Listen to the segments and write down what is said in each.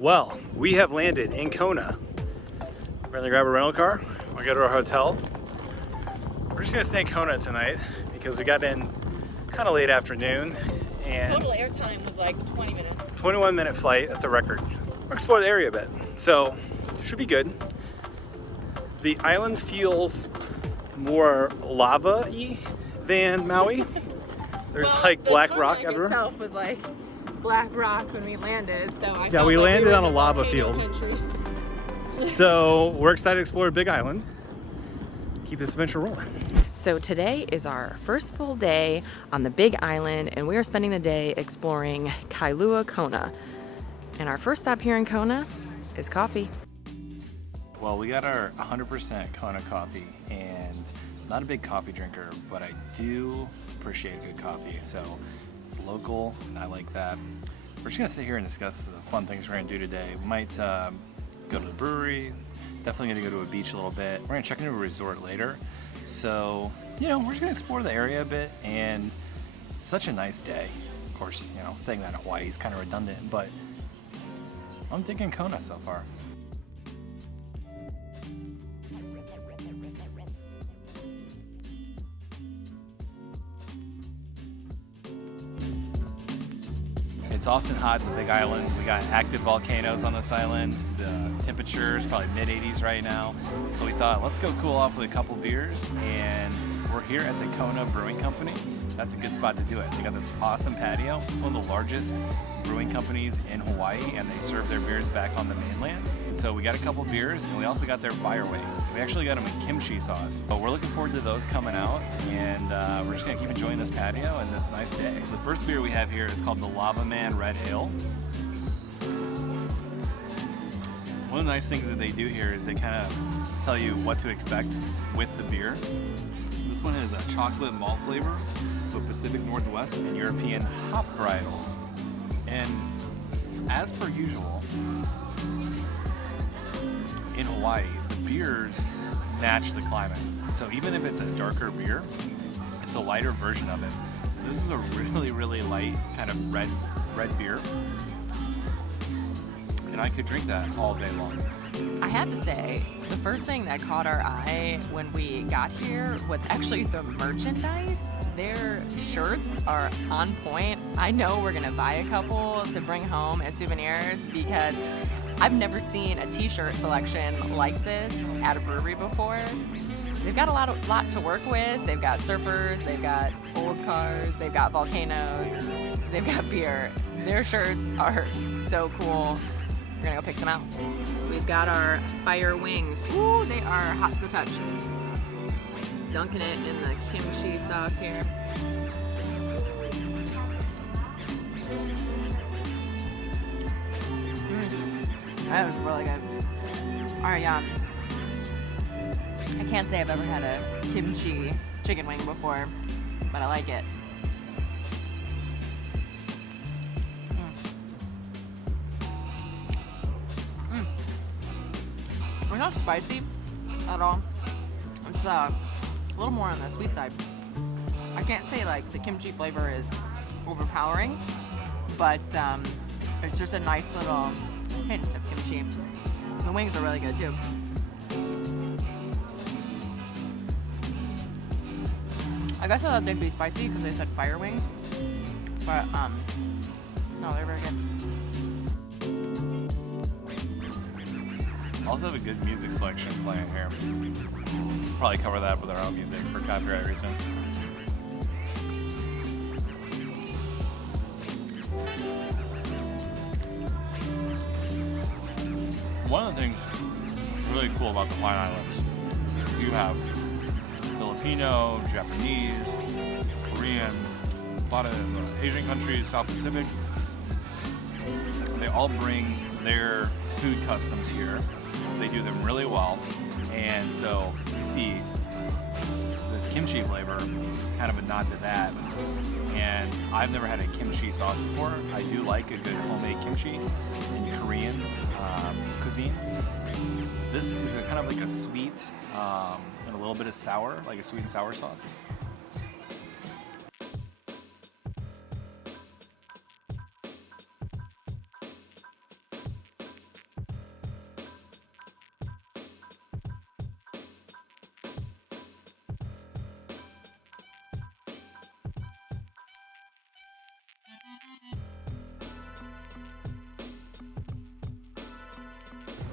Well, we have landed in Kona. We're gonna grab a rental car. We'll go to our hotel. We're just gonna stay in Kona tonight because we got in kind of late afternoon. And total airtime was like 20 minutes. 21-minute flight, that's a record. We'll explore the area a bit. So, should be good. The island feels more lava-y than Maui. There's like black rock everywhere. Itself was like black rock when we landed, so I yeah, we like landed we on a lava field. So we're excited to explore Big Island. Keep this adventure rolling. So today is our first full day on the Big Island, and we are spending the day exploring Kailua-Kona. And our first stop here in Kona is coffee. Well, we got our 100% Kona coffee, and I'm not a big coffee drinker, but I do appreciate good coffee. So it's local, and I like that. We're just gonna sit here and discuss the fun things we're gonna do today. We might go to the brewery. Definitely gonna go to a beach a little bit. We're gonna check into a resort later. So, we're just gonna explore the area a bit, and it's such a nice day. Of course, saying that in Hawaii is kind of redundant, but I'm digging Kona so far. It's often hot in the Big Island. We got active volcanoes on this island. The temperature is probably mid-80s right now. So we thought, let's go cool off with a couple beers. And we're here at the Kona Brewing Company. That's a good spot to do it. They got this awesome patio. It's one of the largest brewing companies in Hawaii, and they serve their beers back on the mainland. And so we got a couple beers, and we also got their fire wings. We actually got them in kimchi sauce. But we're looking forward to those coming out, and we're just gonna keep enjoying this patio and this nice day. The first beer we have here is called the Lava Man Red Ale. One of the nice things that they do here is they kind of tell you what to expect with the beer. This one has a chocolate malt flavor with Pacific Northwest and European hop varietals. And as per usual, in Hawaii, the beers match the climate. So even if it's a darker beer, it's a lighter version of it. This is a really, really light kind of red beer. And I could drink that all day long. I had to say, the first thing that caught our eye when we got here was actually the merchandise. Their shirts are on point. I know we're gonna buy a couple to bring home as souvenirs because I've never seen a t-shirt selection like this at a brewery before. They've got a lot to work with. They've got surfers, they've got old cars, they've got volcanoes, they've got beer. Their shirts are so cool. We're gonna go pick some out. We've got our fire wings. Ooh, they are hot to the touch. Dunking it in the kimchi sauce here. That was really good. All right, yeah. I can't say I've ever had a kimchi chicken wing before, but I like it. It's not spicy at all. It's a little more on the sweet side. I can't say like the kimchi flavor is overpowering, but it's just a nice little hint of kimchi. The wings are really good too. I guess I thought they'd be spicy because they said fire wings, but no, they're very good. Also have a good music selection playing here. Probably cover that with our own music for copyright reasons. One of the things that's really cool about the Hawaiian Islands, you have Filipino, Japanese, Korean, a lot of Asian countries, South Pacific. They all bring their food customs here. They do them really well, and so you see this kimchi flavor is kind of a nod to that. And I've never had a kimchi sauce before. I do like a good homemade kimchi in Korean cuisine. This is kind of like a sweet and a little bit of sour, like a sweet and sour sauce.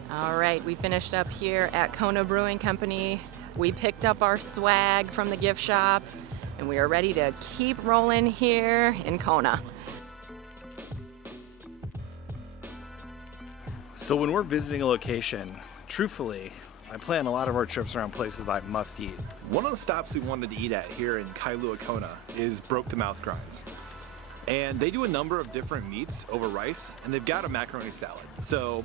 All right, we finished up here at Kona Brewing Company. We picked up our swag from the gift shop, and we are ready to keep rolling here in Kona. So when we're visiting a location, truthfully, I plan a lot of our trips around places I must eat. One of the stops we wanted to eat at here in Kailua-Kona is Broke to Mouth Grindz. And they do a number of different meats over rice, and they've got a macaroni salad. So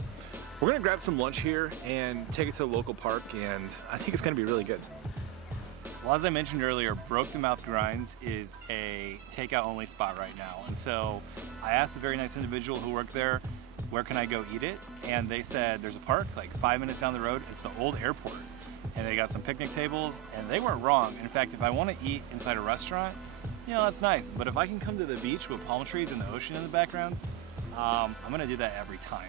we're gonna grab some lunch here and take it to the local park, and I think it's gonna be really good. Well, as I mentioned earlier, Broke to Mouth Grindz is a takeout only spot right now. And so I asked a very nice individual who worked there, where can I go eat it? And they said there's a park like 5 minutes down the road. It's the old airport. And they got some picnic tables, and they weren't wrong. In fact, if I want to eat inside a restaurant, you know, that's nice. But if I can come to the beach with palm trees and the ocean in the background, I'm gonna do that every time.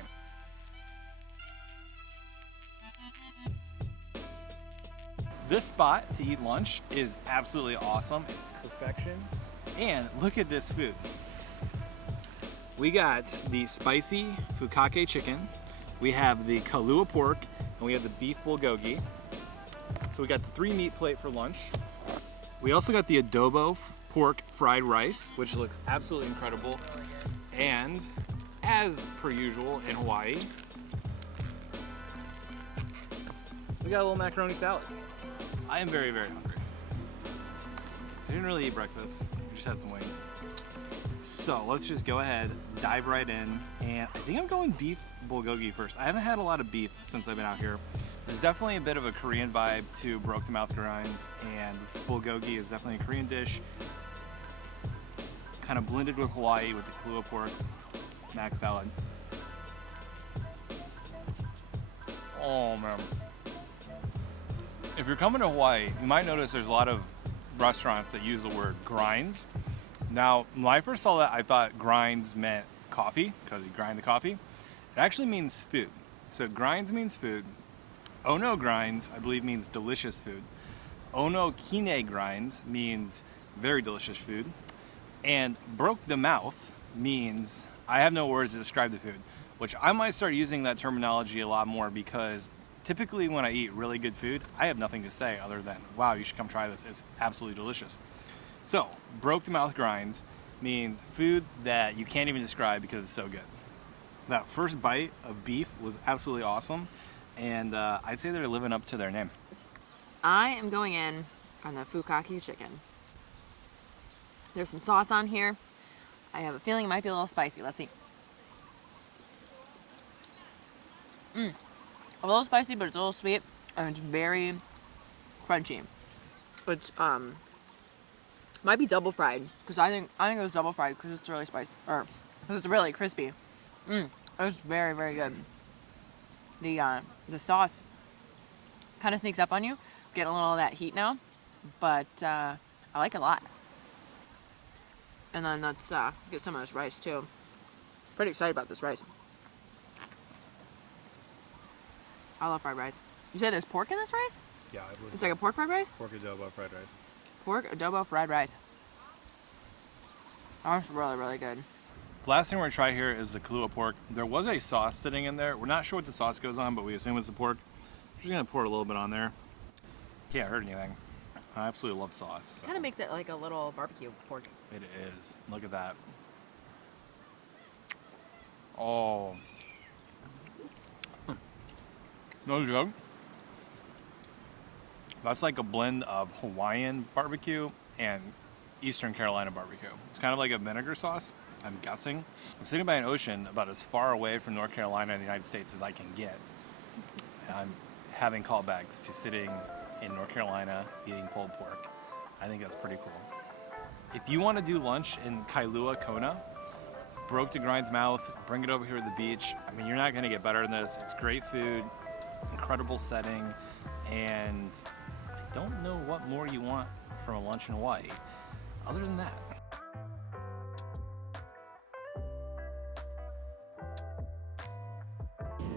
This spot to eat lunch is absolutely awesome. It's perfection. And look at this food. We got the spicy fukake chicken, we have the Kailua pork, and we have the beef bulgogi. So we got the 3 meat plate for lunch. We also got the adobo pork fried rice, which looks absolutely incredible. And as per usual in Hawaii, we got a little macaroni salad. I am very, very hungry. I didn't really eat breakfast, we just had some wings. So let's just go ahead, dive right in, and I think I'm going beef bulgogi first. I haven't had a lot of beef since I've been out here. There's definitely a bit of a Korean vibe to Broke to Mouth Grindz, and this bulgogi is definitely a Korean dish, kind of blended with Hawaii with the Kailua pork, mac salad. Oh man. If you're coming to Hawaii, you might notice there's a lot of restaurants that use the word grinds. Now, when I first saw that, I thought grinds meant coffee, because you grind the coffee. It actually means food. So grinds means food. Ono grinds, I believe, means delicious food. Ono kine grinds means very delicious food. And broke the mouth means I have no words to describe the food, which I might start using that terminology a lot more, because typically when I eat really good food, I have nothing to say other than, wow, you should come try this. It's absolutely delicious. So, Broke to Mouth Grindz means food that you can't even describe because it's so good. That first bite of beef was absolutely awesome, and I'd say they're living up to their name. I am going in on the fukake chicken. There's some sauce on here. I have a feeling it might be a little spicy. Let's see. A little spicy, but it's a little sweet, and it's very crunchy. It's might be double fried, because I think it was double fried because it's really spicy, or because it's really crispy. It was very, very good. The sauce kind of sneaks up on you. Get a little of that heat now, but I like it a lot. And then let's get some of this rice too. Pretty excited about this rice. I love fried rice. You said there's pork in this rice? Yeah, I believe It's like a pork fried rice? pork adobo fried rice. Pork adobo fried rice. That's really, really good. The last thing we're gonna try here is the Kailua pork. There was a sauce sitting in there. We're not sure what the sauce goes on, but we assume it's the pork. We're just gonna pour a little bit on there. Can't hurt anything. I absolutely love sauce. So. Kind of makes it like a little barbecue pork. It is. Look at that. Oh. No joke. That's like a blend of Hawaiian barbecue and Eastern Carolina barbecue. It's kind of like a vinegar sauce, I'm guessing. I'm sitting by an ocean about as far away from North Carolina and the United States as I can get. And I'm having callbacks to sitting in North Carolina eating pulled pork. I think that's pretty cool. If you want to do lunch in Kailua-Kona, Broke to Grindz Mouth, bring it over here to the beach. I mean, you're not going to get better than this. It's great food, incredible setting, and I don't know what more you want from a lunch in Hawaii other than that.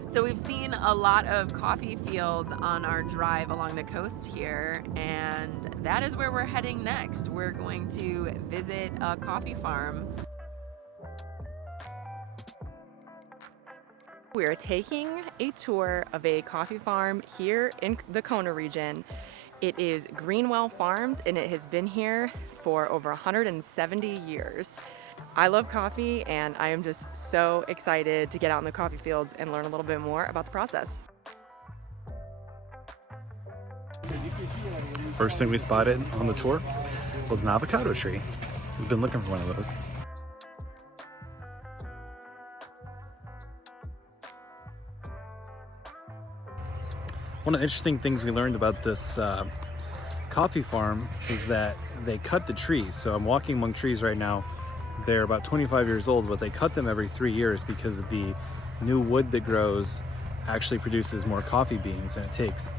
So we've seen a lot of coffee fields on our drive along the coast here, and that is where we're heading next. We're going to visit a coffee farm. We are taking a tour of a coffee farm here in the Kona region. It is Greenwell Farms, and it has been here for over 170 years. I love coffee, and I am just so excited to get out in the coffee fields and learn a little bit more about the process. First thing we spotted on the tour was an avocado tree. We've been looking for one of those. One of the interesting things we learned about this coffee farm is that they cut the trees. So I'm walking among trees right now. They're about 25 years old, but they cut them every 3 years because of the new wood that grows actually produces more coffee beans than it takes.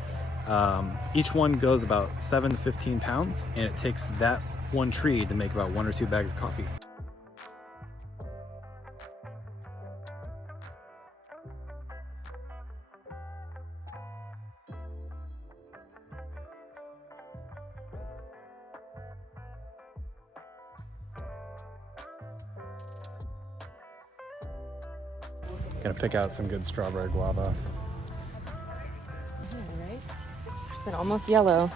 Each one goes about 7 to 15 pounds, and it takes that one tree to make about 1 or 2 bags of coffee. Gonna pick out some good strawberry guava. Is it almost yellow?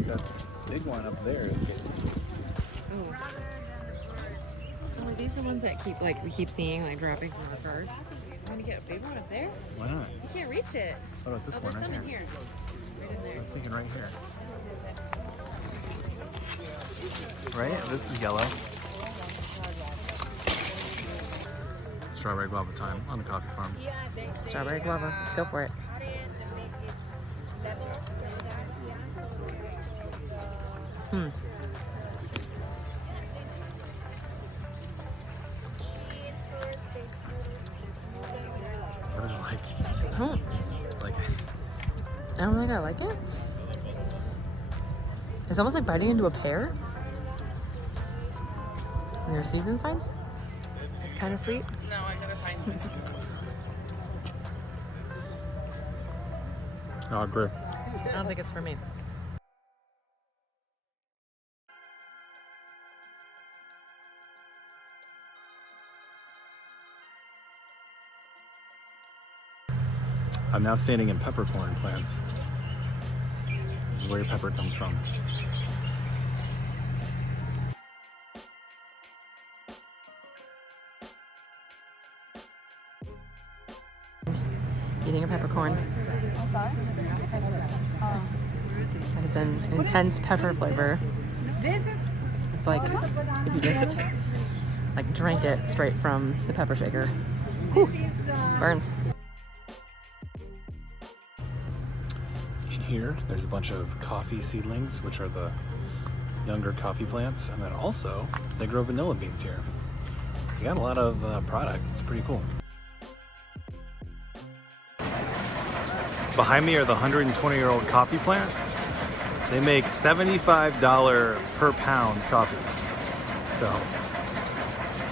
That big one up there is good. Oh, are these the ones that we keep seeing dropping from the first? I'm gonna get a big one up there. Why not? You can't reach it. What about this one There's right some here? in here. Right in I there. was thinking right here. Right? This is yellow. Strawberry guava time on the coffee farm. Strawberry guava. Let's go for it. What is it like? Like, I don't think I like it. It's almost like biting into a pear. And there are seeds inside. It's kind of sweet. No, I gotta find it. I agree. I don't think it's for me. I'm now standing in peppercorn plants. This is where your pepper comes from. Eating a peppercorn. That is an intense pepper flavor. It's like if you just drink it straight from the pepper shaker. Whew. Burns. In here, there's a bunch of coffee seedlings, which are the younger coffee plants, and then also they grow vanilla beans here. You got a lot of product. It's pretty cool. Behind me are the 120-year-old coffee plants. They make $75 per pound coffee. So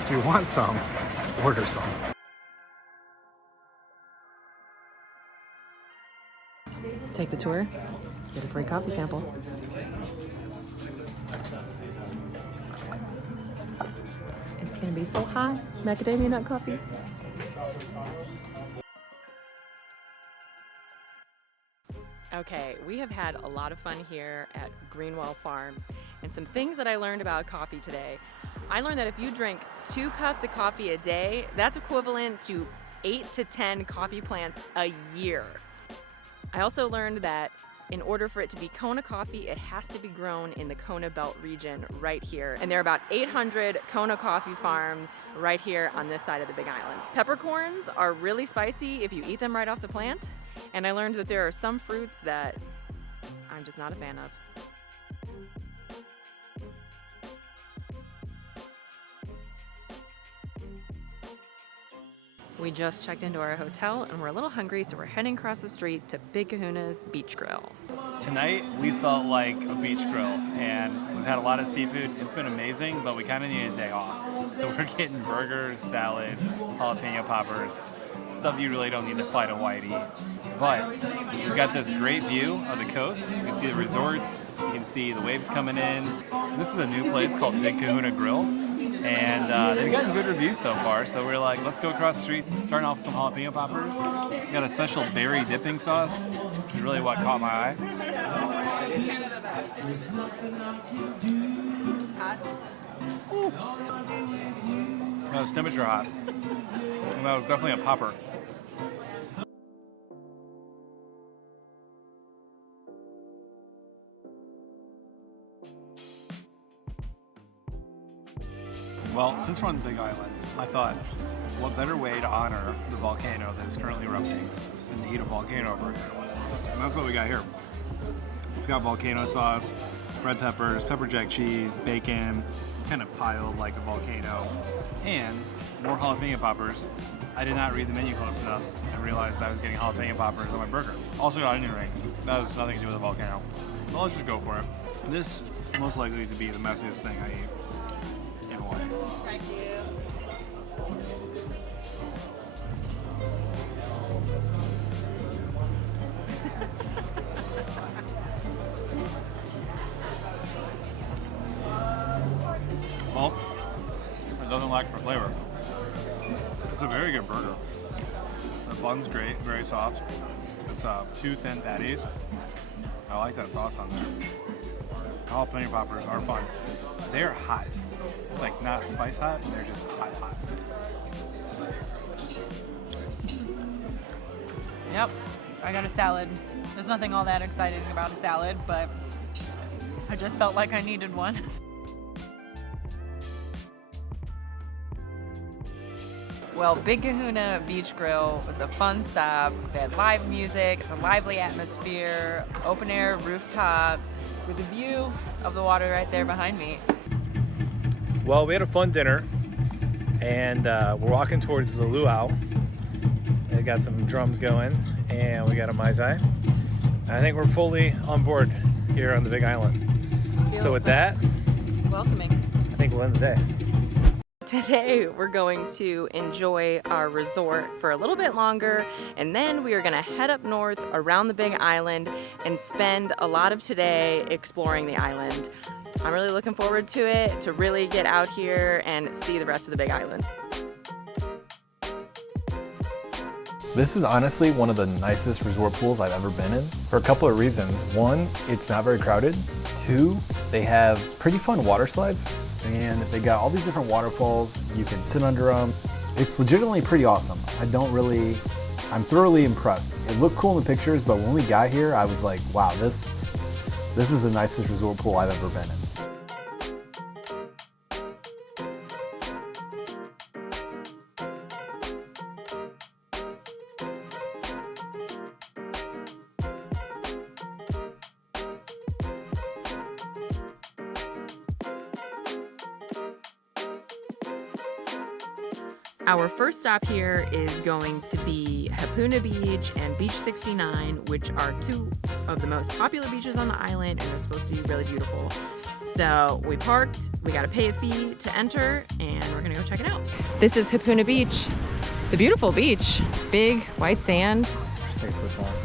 if you want some, order some. Take the tour, get a free coffee sample. It's gonna be so hot. Macadamia nut coffee. Okay, we have had a lot of fun here at Greenwell Farms, and some things that I learned about coffee today. I learned that if you drink 2 cups of coffee a day, that's equivalent to 8 to 10 coffee plants a year. I also learned that in order for it to be Kona coffee, it has to be grown in the Kona Belt region right here. And there are about 800 Kona coffee farms right here on this side of the Big Island. Peppercorns are really spicy if you eat them right off the plant. And I learned that there are some fruits that I'm just not a fan of. We just checked into our hotel and we're a little hungry, so we're heading across the street to Big Kahuna's Beach Grill. Tonight we felt like a beach grill, and we've had a lot of seafood. It's been amazing, but we kind of need a day off. So we're getting burgers, salads, jalapeno poppers, stuff you really don't need to fly to Hawaii to eat. But we've got this great view of the coast. You can see the resorts, you can see the waves coming in. This is a new place called Big Kahuna Grill. And they've gotten good reviews so far, so we're like, let's go across the street, starting off with some jalapeno poppers. We got a special berry dipping sauce, which is really what caught my eye. Hot. That was temperature hot. And that was definitely a popper. Well, since we're on the Big Island, I thought, what better way to honor the volcano that is currently erupting than to eat a volcano burger? And that's what we got here. It's got volcano sauce, red peppers, pepper jack cheese, bacon, kind of piled like a volcano, and more jalapeno poppers. I did not read the menu close enough and realized I was getting jalapeno poppers on my burger. Also got onion rings. That has nothing to do with the volcano. So let's just go for it. This is most likely to be the messiest thing I eat in Hawaii. Thank you. Well, it doesn't lack for flavor. It's a very good burger. The bun's great, very soft. It's 2 thin patties. I like that sauce on there. Jalapeno poppers are fun. They're hot. Like, not spice hot, they're just hot. Yep, I got a salad. There's nothing all that exciting about a salad, but I just felt like I needed one. Well, Big Kahuna Beach Grill was a fun stop. They had live music, it's a lively atmosphere, open air rooftop with a view of the water right there behind me. Well, we had a fun dinner, and we're walking towards the luau. They got some drums going, and we got a Mai Tai. And I think we're fully on board here on the Big Island. So with that, Welcoming. I think we'll end the day. Today we're going to enjoy our resort for a little bit longer, and then we are going to head up north around the Big Island and spend a lot of today exploring the island. I'm really looking forward to it, to really get out here and see the rest of the Big Island. This is honestly one of the nicest resort pools I've ever been in for a couple of reasons. One, it's not very crowded. Two, they have pretty fun water slides, and they got all these different waterfalls. You can sit under them. It's legitimately pretty awesome. I'm thoroughly impressed. It looked cool in the pictures, but when we got here, I was like, wow, this is the nicest resort pool I've ever been in. Our first stop here is going to be Hapuna Beach and Beach 69, which are 2 of the most popular beaches on the island, and they're supposed to be really beautiful. So we parked, we got to pay a fee to enter, and we're gonna go check it out. This is Hapuna Beach. It's a beautiful beach. It's big, white sand.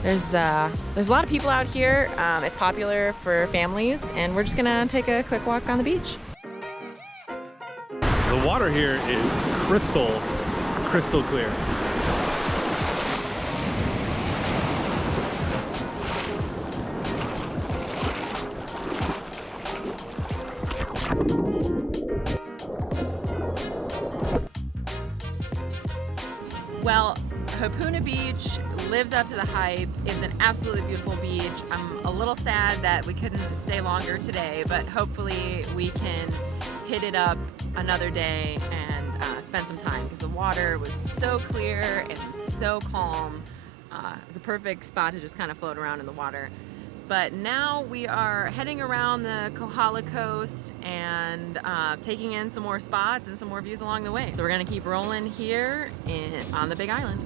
There's a lot of people out here. It's popular for families, and we're just gonna take a quick walk on the beach. The water here is crystal clear. Well, Hapuna Beach lives up to the hype. It's an absolutely beautiful beach. I'm a little sad that we couldn't stay longer today, but hopefully we can hit it up another day and spend some time, because the water was so clear and so calm. It's a perfect spot to just kind of float around in the water. But now we are heading around the Kohola coast and taking in some more spots and some more views along the way. So we're gonna keep rolling here on the Big Island.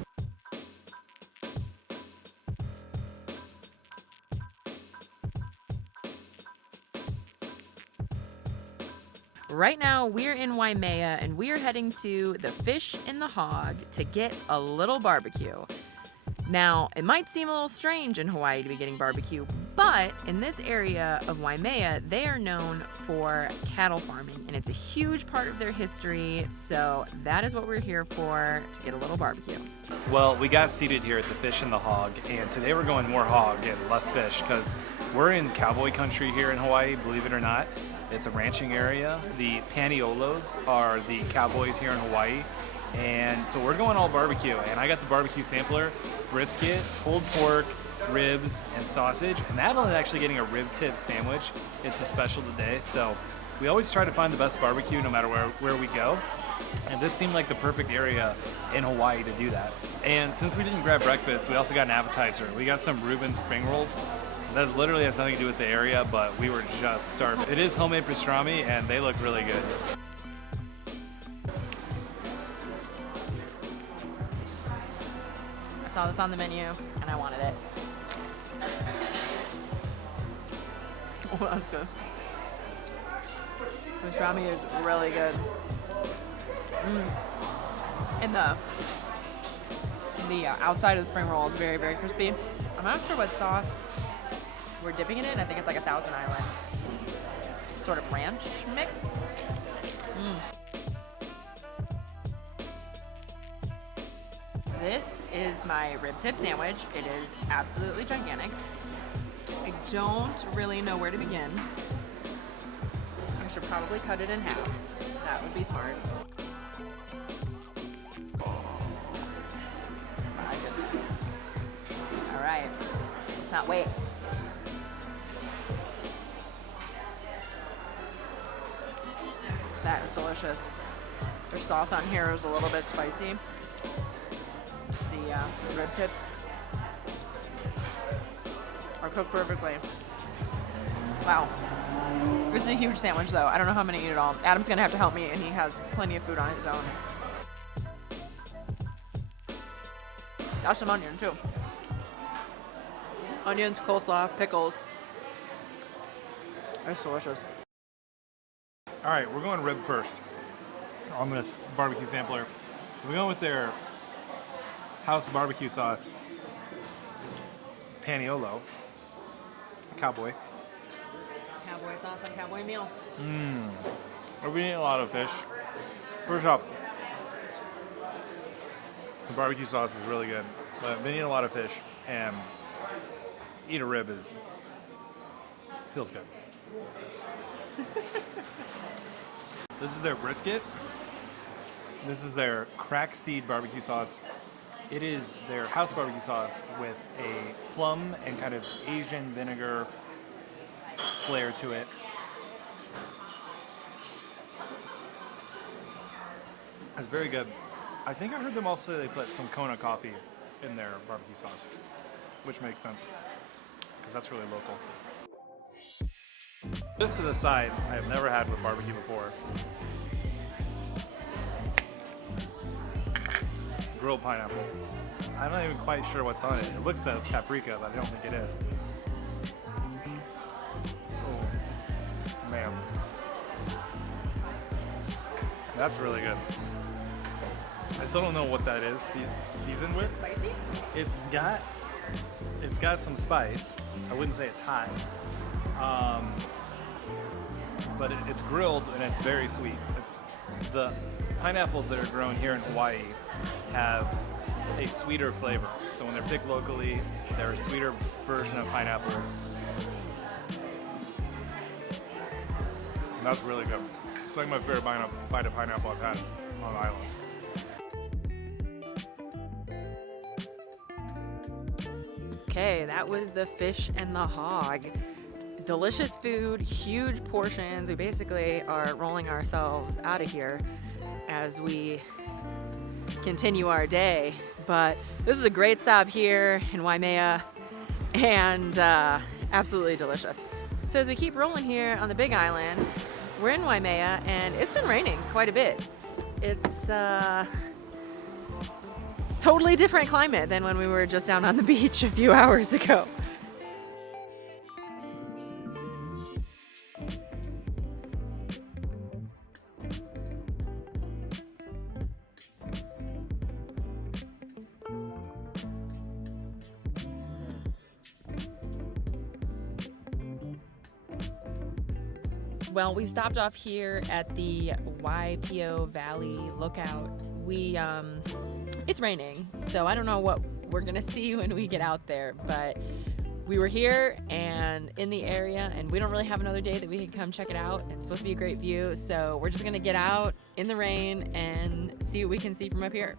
Right now we're in Waimea and we're heading to the Fish and the Hog to get a little barbecue. Now, it might seem a little strange in Hawaii to be getting barbecue, but in this area of Waimea, they are known for cattle farming, and it's a huge part of their history, so that is what we're here for, to get a little barbecue. Well, we got seated here at the Fish and the Hog, and today we're going more hog and less fish because we're in cowboy country here in Hawaii, believe it or not. It's a ranching area. The Panaewas are the cowboys here in Hawaii, and so we're going all barbecue, and I got the barbecue sampler, brisket, pulled pork, ribs, and sausage, and Madeline is actually getting a rib tip sandwich. It's a special today, so we always try to find the best barbecue no matter where we go, and this seemed like the perfect area in Hawaii to do that. And since we didn't grab breakfast, we also got an appetizer. We got some Reuben spring rolls. That literally has nothing to do with the area, but we were just starving. It is homemade pastrami, and they look really good. I saw this on the menu, and I wanted it. Oh, that's good. Pastrami is really good. And the outside of the spring roll is very, very crispy. I'm not sure what sauce we're dipping it in. I think it's like a Thousand Island sort of ranch mix. This is my rib tip sandwich. It is absolutely gigantic. I don't really know where to begin. I should probably cut it in half. That would be smart. My goodness. All right, let's not wait. That is delicious. Their sauce on here is a little bit spicy. The rib tips are cooked perfectly. Wow. This is a huge sandwich though. I don't know how I'm gonna eat it all. Adam's gonna have to help me, and he has plenty of food on his own. Got some onion too. Onions, coleslaw, pickles. It's delicious. All right, we're going rib first on this barbecue sampler. We're going with their house barbecue sauce, Paniolo, cowboy. Cowboy sauce and cowboy meal. We're eating a lot of fish. First up, the barbecue sauce is really good, but I've been eating a lot of fish, and eat a rib feels good. This is their brisket. This is their crack seed barbecue sauce. It is their house barbecue sauce with a plum and kind of Asian vinegar flair to it. It's very good. I think I heard them also say they put some Kona coffee in their barbecue sauce, which makes sense because that's really local. This to the side, I have never had with barbecue before. Grilled pineapple. I'm not even quite sure what's on it. It looks like paprika, but I don't think it is. Oh, man. That's really good. I still don't know what that is seasoned with. Spicy? It's got some spice. I wouldn't say it's hot. But it's grilled and it's very sweet. It's the pineapples that are grown here in Hawaii have a sweeter flavor. So when they're picked locally, they're a sweeter version of pineapples. And that's really good. It's like my favorite bite of pineapple I've had on the islands. Okay, that was the fish and the hog. Delicious food, huge portions. We basically are rolling ourselves out of here as we continue our day. But this is a great stop here in Waimea, and absolutely delicious. So as we keep rolling here on the Big Island, we're in Waimea, and it's been raining quite a bit. It's totally different climate than when we were just down on the beach a few hours ago. Well, we stopped off here at the Waipio Valley Lookout. It's raining, so I don't know what we're gonna see when we get out there, but we were here and in the area, and we don't really have another day that we can come check it out. It's supposed to be a great view, so we're just gonna get out in the rain and see what we can see from up here.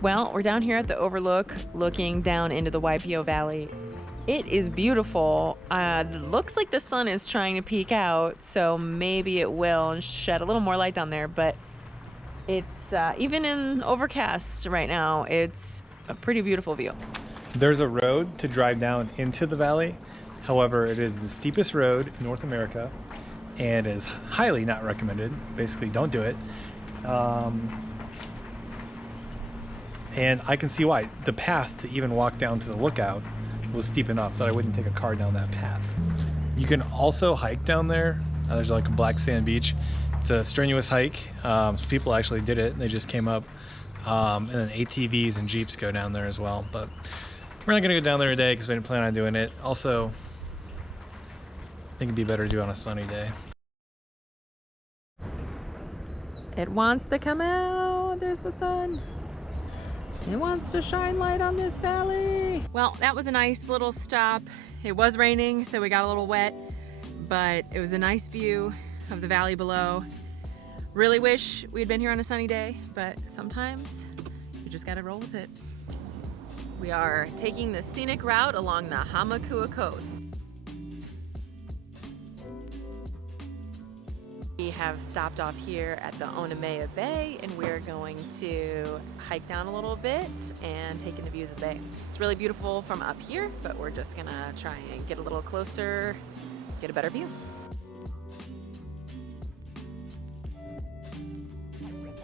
Well, we're down here at the Overlook looking down into the Waipio Valley. It is beautiful. Looks like the sun is trying to peek out, so maybe it will shed a little more light down there, but it's even in overcast right now, it's a pretty beautiful view. There's a road to drive down into the valley. However, it is the steepest road in North America and is highly not recommended. Basically, don't do it. And I can see why. The path to even walk down to the lookout was steep enough that I wouldn't take a car down that path. You can also hike down there. There's like a black sand beach. It's a strenuous hike. Some people actually did it. They just came up. And then ATVs and Jeeps go down there as well. But we're not going to go down there today because we didn't plan on doing it. Also, I think it'd be better to do it on a sunny day. It wants to come out. There's the sun. It wants to shine light on this valley. Well, that was a nice little stop. It was raining, so we got a little wet, but it was a nice view of the valley below. Really wish we'd been here on a sunny day, but sometimes you just gotta roll with it. We are taking the scenic route along the Hamakua coast. We have stopped off here at the Onomea Bay, and we're going to hike down a little bit and take in the views of the bay. It's really beautiful from up here, but we're just gonna try and get a little closer, get a better view.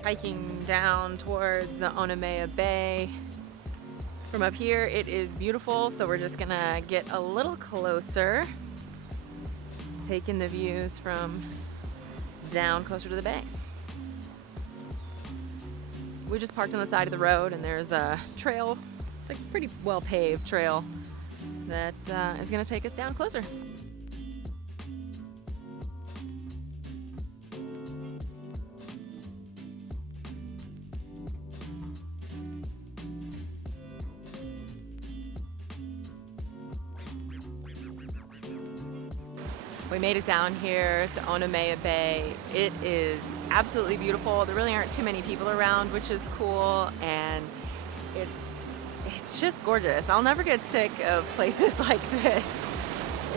Hiking down towards the Onomea Bay. From up here, it is beautiful, so we're just gonna get a little closer, taking the views from down closer to the bay. We just parked on the side of the road, and there's a trail, like a pretty well paved trail, that is gonna take us down closer. We made it down here to Onomea Bay. It is absolutely beautiful. There really aren't too many people around, which is cool, and it's just gorgeous. I'll never get sick of places like this.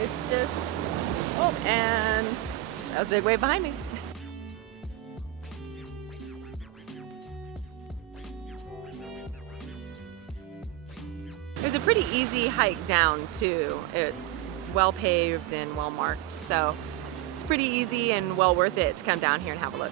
It's just, oh, and that was a big wave behind me. It was a pretty easy hike down too. Well paved and well marked, so it's pretty easy and well worth it to come down here and have a look.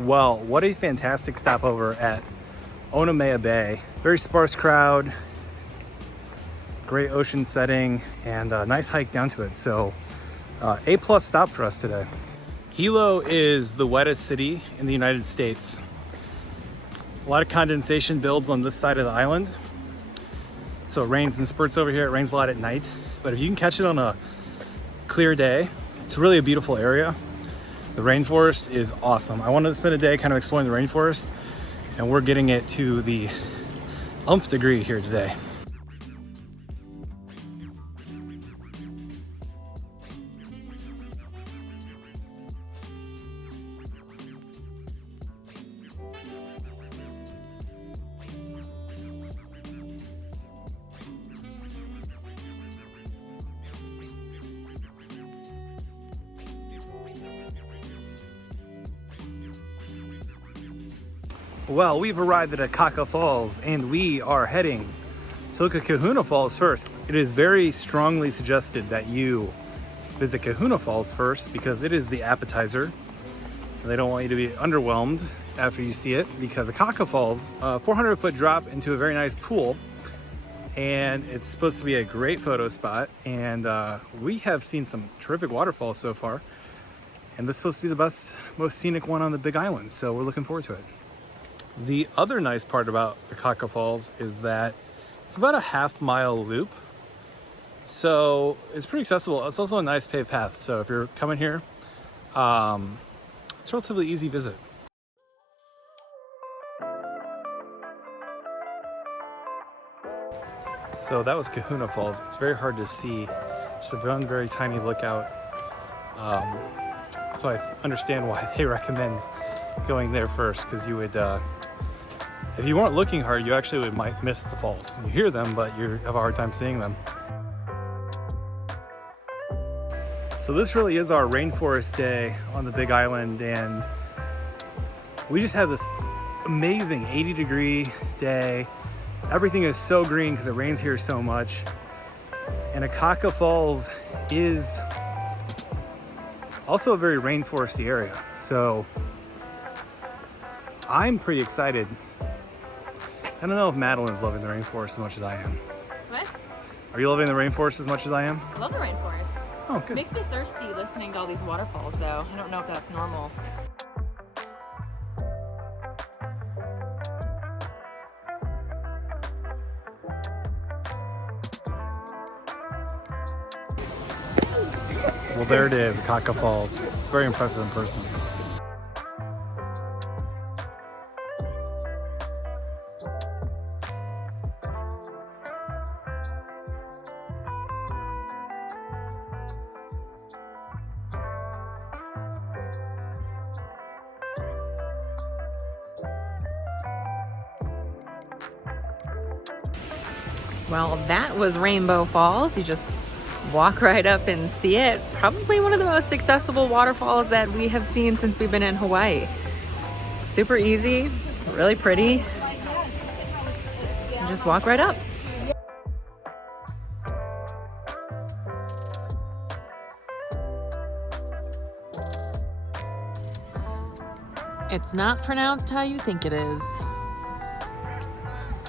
Well, what a fantastic stopover at Onomea Bay. Very sparse crowd, great ocean setting, and a nice hike down to it. So A+ stop for us today. Hilo is the wettest city in the United States. A lot of condensation builds on this side of the island. So it rains in spurts over here. It rains a lot at night. But if you can catch it on a clear day, it's really a beautiful area. The rainforest is awesome. I wanted to spend a day kind of exploring the rainforest, and we're getting it to the nth degree here today. Well, we've arrived at Akaka Falls, and we are heading to look at Kahuna Falls first. It is very strongly suggested that you visit Kahuna Falls first because it is the appetizer. They don't want you to be underwhelmed after you see it, because Akaka Falls, 400-foot drop into a very nice pool, and it's supposed to be a great photo spot, and we have seen some terrific waterfalls so far, and this is supposed to be the best, most scenic one on the Big Island, so we're looking forward to it. The other nice part about Akaka Falls is that it's about a half-mile loop, so it's pretty accessible. It's also a nice paved path, so if you're coming here, it's a relatively easy visit. So that was Kahuna Falls. It's very hard to see, just a very tiny lookout. So I understand why they recommend going there first, because you would, if you weren't looking hard, you actually might miss the falls. You hear them, but you have a hard time seeing them. So this really is our rainforest day on the Big Island, and we just have this amazing 80-degree day. Everything is so green because it rains here so much. And Akaka Falls is also a very rainforesty area. So I'm pretty excited. I don't know if Madeline's loving the rainforest as much as I am. What? Are you loving the rainforest as much as I am? I love the rainforest. Oh, good. It makes me thirsty listening to all these waterfalls, though. I don't know if that's normal. Well, there it is, Akaka Falls. It's very impressive in person. Well, that was Rainbow Falls. You just walk right up and see it. Probably one of the most accessible waterfalls that we have seen since we've been in Hawaii. Super easy, really pretty. You just walk right up. It's not pronounced how you think it is.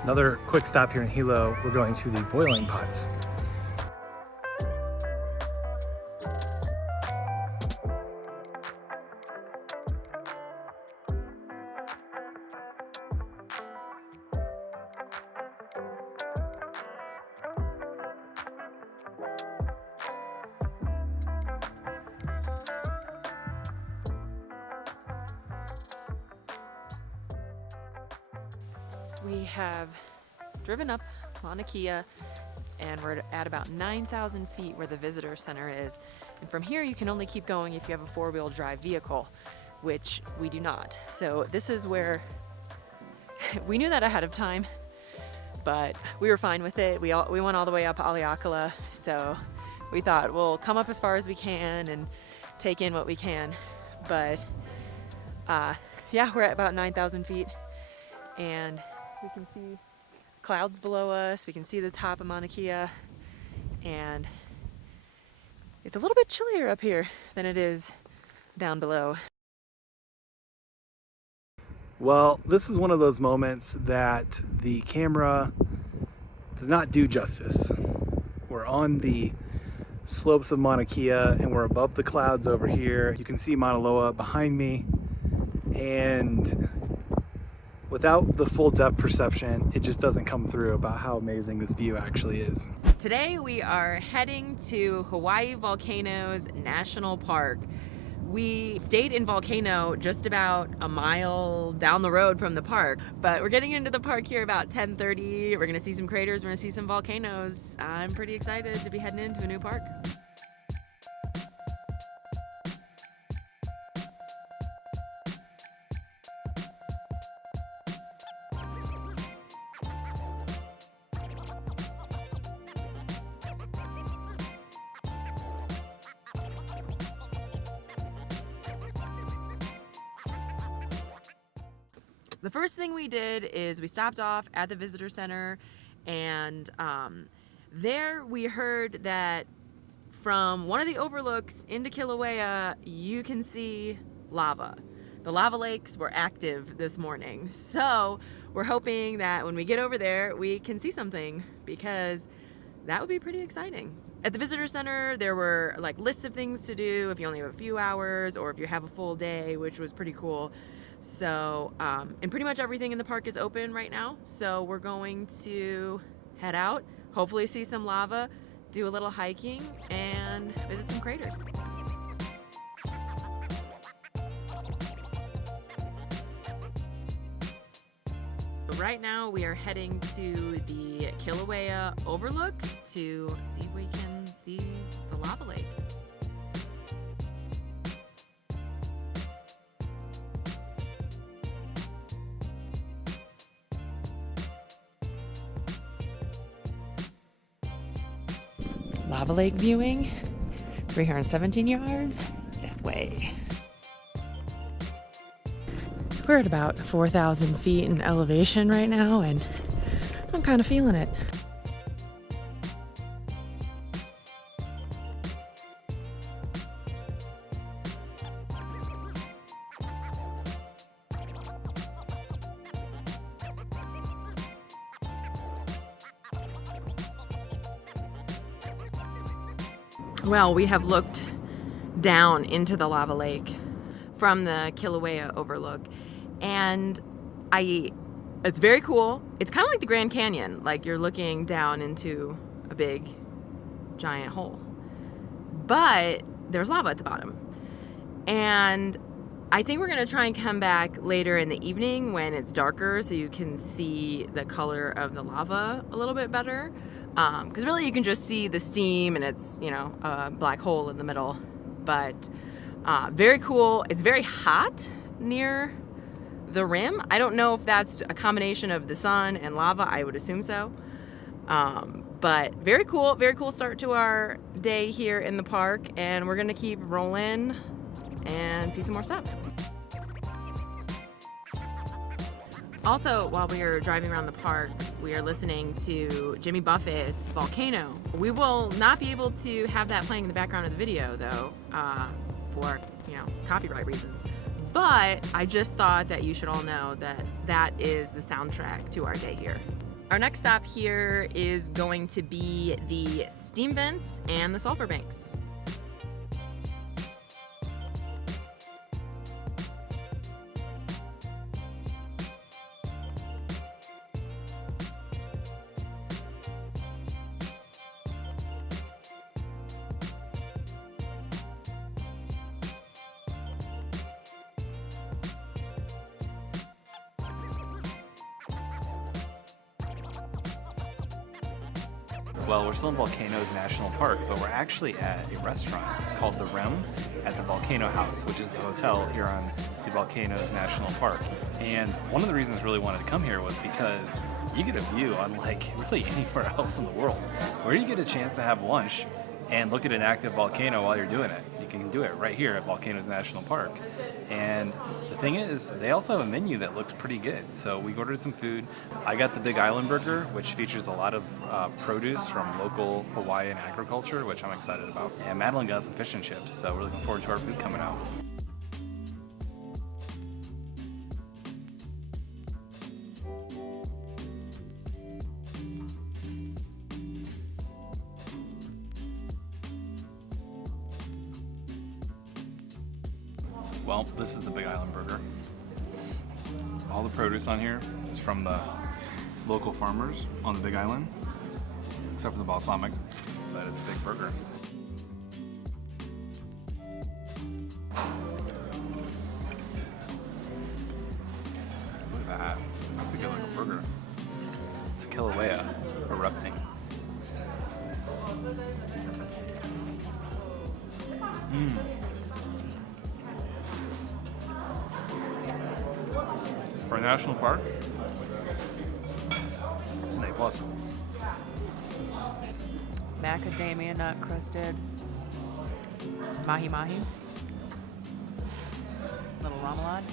Another quick stop here in Hilo. We're going to the boiling pots. We have driven up Mauna Kea, and we're at about 9,000 feet where the visitor center is. And from here, you can only keep going if you have a four-wheel drive vehicle, which we do not. So this is where we knew that ahead of time, but we were fine with it. We went all the way up Aliakala, so we thought we'll come up as far as we can and take in what we can. But yeah, we're at about 9,000 feet, and we can see clouds below us. We can see the top of Mauna Kea, and it's a little bit chillier up here than it is down below. Well, this is one of those moments that the camera does not do justice. We're on the slopes of Mauna Kea, and we're above the clouds over here. You can see Mauna Loa behind me, and without the full depth perception, it just doesn't come through about how amazing this view actually is. Today we are heading to Hawaii Volcanoes National Park. We stayed in Volcano just about a mile down the road from the park, but we're getting into the park here about 10:30. We're gonna see some craters, we're gonna see some volcanoes. I'm pretty excited to be heading into a new park. The first thing we did is we stopped off at the visitor center, and there we heard that from one of the overlooks into Kilauea, you can see lava. The lava lakes were active this morning. So we're hoping that when we get over there, we can see something, because that would be pretty exciting. At the visitor center, there were like lists of things to do if you only have a few hours or if you have a full day, which was pretty cool. So, and pretty much everything in the park is open right now. So we're going to head out, hopefully see some lava, do a little hiking, and visit some craters. Right now we are heading to the Kilauea Overlook to see if we can see the lava lake. Lava lake viewing, 317 yards that way. We're at about 4,000 feet in elevation right now, and I'm kind of feeling it. Well, we have looked down into the lava lake from the Kilauea Overlook, and it's very cool. It's kind of like the Grand Canyon, like you're looking down into a big giant hole, but there's lava at the bottom. And I think we're gonna try and come back later in the evening when it's darker, so you can see the color of the lava a little bit better, because really you can just see the steam and it's, you know, a black hole in the middle. But very cool. It's very hot near the rim. I don't know if that's a combination of the sun and lava. I would assume so. But very cool start to our day here in the park, and we're gonna keep rolling and see some more stuff. Also, while we are driving around the park, we are listening to Jimmy Buffett's Volcano. We will not be able to have that playing in the background of the video, though, for, you know, copyright reasons. But I just thought that you should all know that that is the soundtrack to our day here. Our next stop here is going to be the steam vents and the sulfur banks. Well, we're still in Volcanoes National Park, but we're actually at a restaurant called The Rim at the Volcano House, which is the hotel here on the Volcanoes National Park. And one of the reasons I really wanted to come here was because you get a view unlike really anywhere else in the world, where you get a chance to have lunch and look at an active volcano while you're doing it. You can do it right here at Volcanoes National Park. And the thing is, they also have a menu that looks pretty good. So we ordered some food. I got the Big Island Burger, which features a lot of produce from local Hawaiian agriculture, which I'm excited about. And Madeline got some fish and chips, so we're looking forward to our food coming out. Well, this is the Big Island Burger. All the produce on here is from the local farmers on the Big Island, except for the balsamic. That is a big burger. Look at that. That's a good looking burger. It's a Kilauea Erupting. For a national park, it's an A+. Macadamia nut crusted mahi mahi. Little remoulade.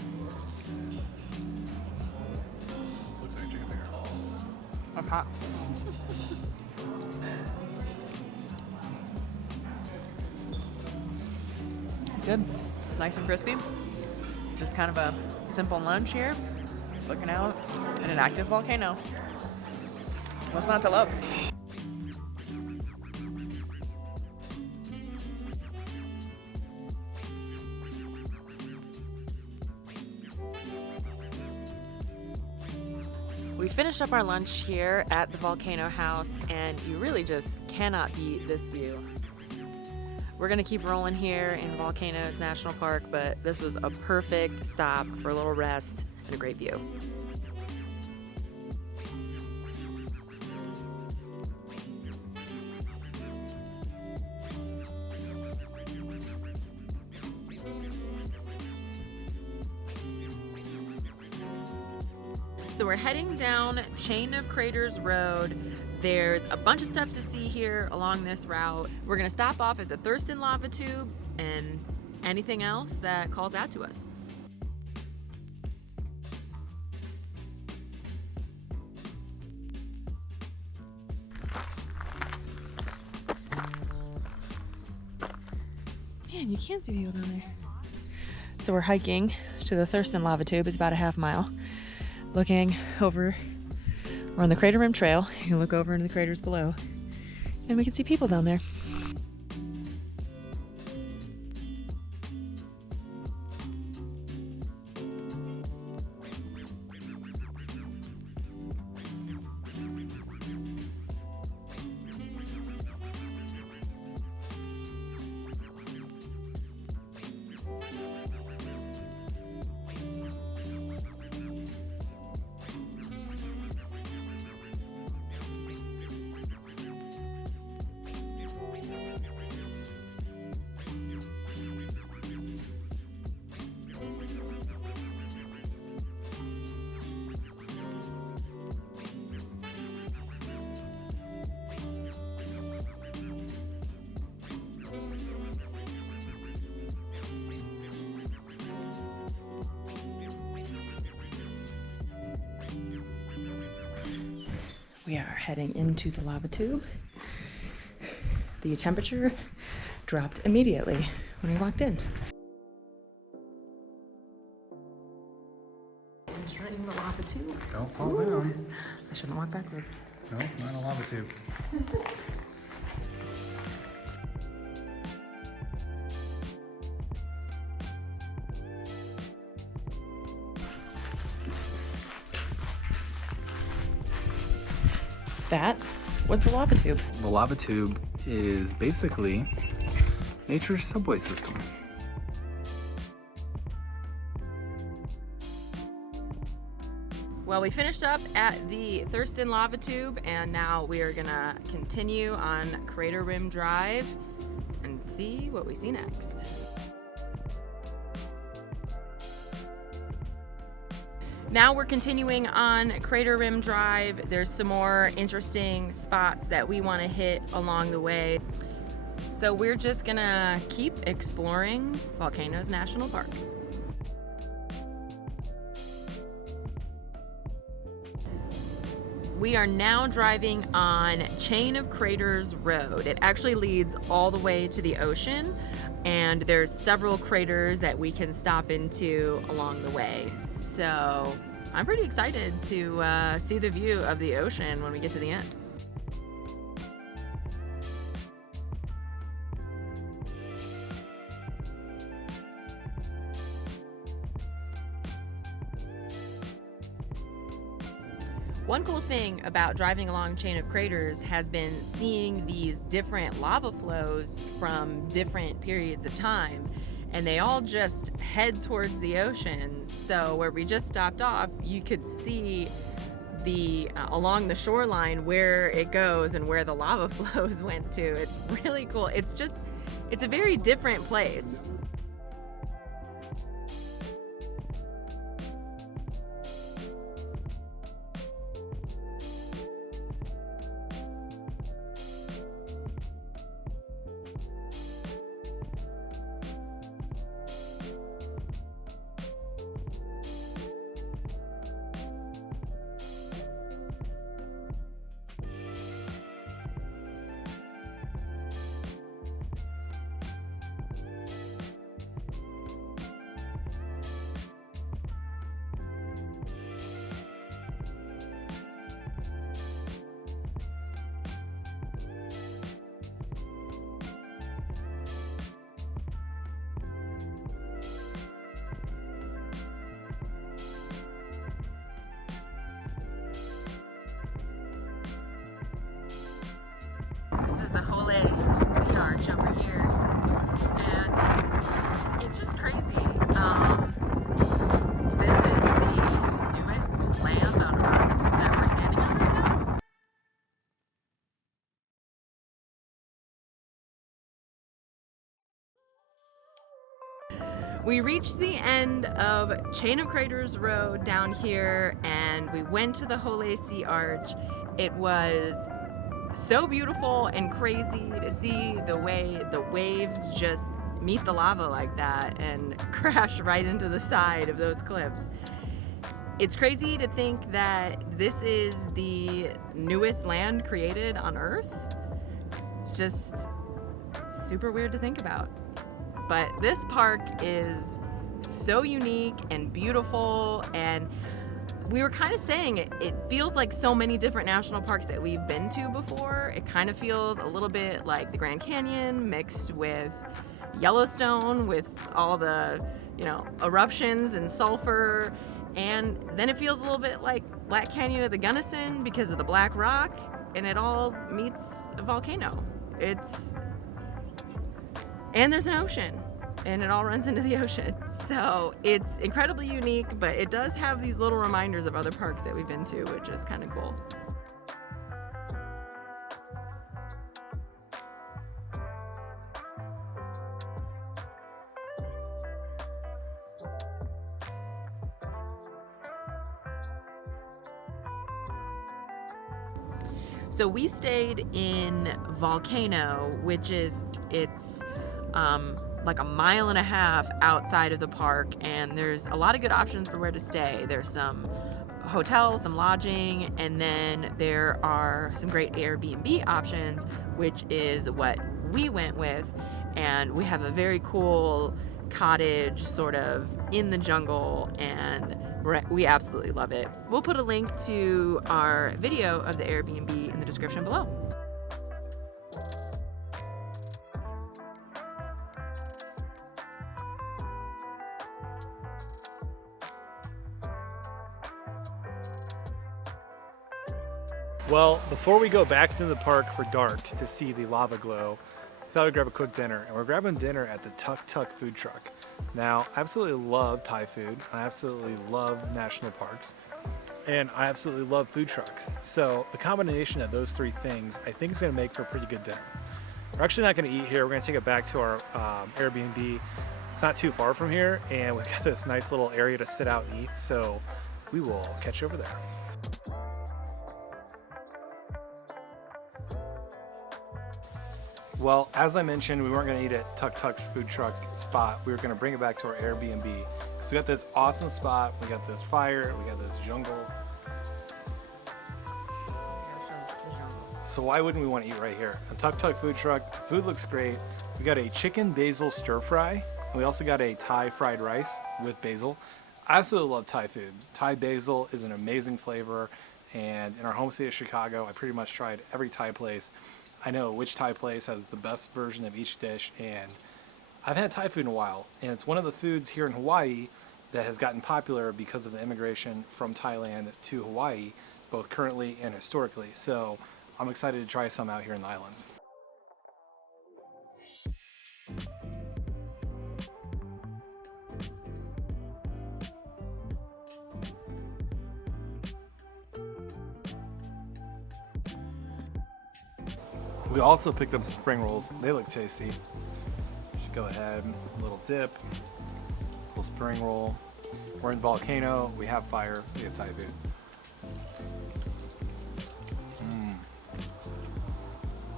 Looks like chicken finger. That's hot. It's good. It's nice and crispy. Just kind of a simple lunch here. looking out at an active volcano. What's not to love? We finished up our lunch here at the Volcano House, and you really just cannot beat this view. We're gonna keep rolling here in Volcanoes National Park, but this was a perfect stop for a little rest and a great view. So we're heading down Chain of Craters Road. There's a bunch of stuff to see here along this route. We're gonna stop off at the Thurston lava tube and anything else that calls out to us. Man, you can't see the view down there. So we're hiking to the Thurston lava tube. It's about a half mile. Looking over, we're on the Crater Rim Trail. You can look over into the craters below, and we can see people down there. We are heading into the lava tube. The temperature dropped immediately when we walked in. Entering the lava tube. Don't fall down. I shouldn't walk backwards. No, not a lava tube. That was the lava tube. The lava tube is basically nature's subway system. Well, we finished up at the Thurston lava tube, and now we are gonna continue on Crater Rim Drive and see what we see next. Now we're continuing on Crater Rim Drive. There's some more interesting spots that we want to hit along the way. So we're just gonna keep exploring Volcanoes National Park. We are now driving on Chain of Craters Road. It actually leads all the way to the ocean, and there's several craters that we can stop into along the way. So I'm pretty excited to see the view of the ocean when we get to the end. One cool thing about driving along Chain of Craters has been seeing these different lava flows from different periods of time, and they all just head towards the ocean. So where we just stopped off, you could see along the shoreline where it goes and where the lava flows went to. It's really cool. It's a very different place. We reached the end of Chain of Craters Road down here, and we went to the Holei Sea Arch. It was so beautiful and crazy to see the way the waves just meet the lava like that and crash right into the side of those cliffs. It's crazy to think that this is the newest land created on Earth. It's just super weird to think about. But this park is so unique and beautiful, and we were kind of saying it feels like so many different national parks that we've been to before. It kind of feels a little bit like the Grand Canyon mixed with Yellowstone with all the, eruptions and sulfur. And then it feels a little bit like Black Canyon of the Gunnison because of the black rock, and it all meets a volcano. And there's an ocean, and it all runs into the ocean. So it's incredibly unique, but it does have these little reminders of other parks that we've been to, which is kind of cool. So we stayed in Volcano, which is, it's like a mile and a half outside of the park, and there's a lot of good options for where to stay. There's some hotels, some lodging, and then there are some great Airbnb options, which is what we went with. And we have a very cool cottage sort of in the jungle, and we absolutely love it. We'll put a link to our video of the Airbnb in the description below. Well, before we go back into the park for dark to see the lava glow, I thought I'd grab a quick dinner, and we're grabbing dinner at the Tuk Tuk food truck. Now, I absolutely love Thai food, I absolutely love national parks, and I absolutely love food trucks. So the combination of those three things, I think is going to make for a pretty good dinner. We're actually not going to eat here, we're going to take it back to our Airbnb. It's not too far from here, and we've got this nice little area to sit out and eat, so we will catch you over there. Well, as I mentioned, we weren't going to eat at Tuk Tuk's food truck spot. We were going to bring it back to our Airbnb. So we got this awesome spot. We got this fire. We got this jungle. So why wouldn't we want to eat right here? A Tuk Tuk food truck. The food looks great. We got a chicken basil stir fry. And we also got a Thai fried rice with basil. I absolutely love Thai food. Thai basil is an amazing flavor. And in our home state of Chicago, I pretty much tried every Thai place. I know which Thai place has the best version of each dish, and I've had Thai food in a while, and it's one of the foods here in Hawaii that has gotten popular because of the immigration from Thailand to Hawaii, both currently and historically. So I'm excited to try some out here in the islands. We also picked up some spring rolls. They look tasty. Just go ahead, a little dip, little spring roll. We're in Volcano. We have fire. We have Thai food.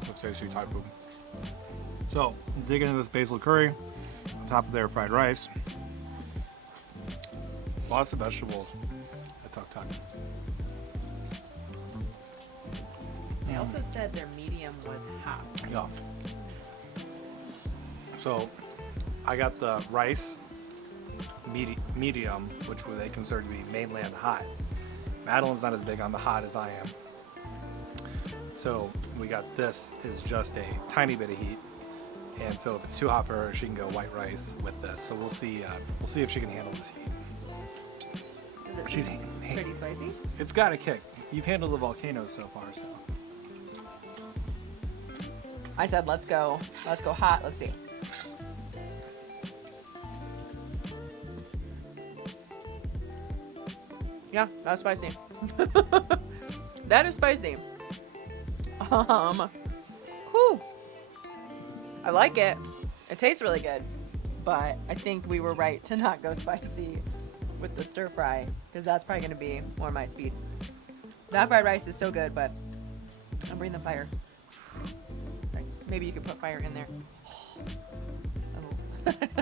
Looks tasty Thai food. So, dig into this basil curry on top of their fried rice. Lots of vegetables at Tuk Tuk. They also said their medium was hot. Yeah. So I got the rice medium, which they consider to be mainland hot. Madeline's not as big on the hot as I am. So we got this is just a tiny bit of heat. And so if it's too hot for her, she can go white rice with this. So we'll see if she can handle this heat. She's pretty spicy. It's got a kick. You've handled the volcanoes so far, so. I said, let's go hot. Let's see. Yeah, that's spicy. That is spicy. Whew. I like it. It tastes really good. but I think we were right to not go spicy with the stir fry, because that's probably gonna be more my speed. That fried rice is so good, but I'm bringing the fire. Right. Maybe you could put fire in there.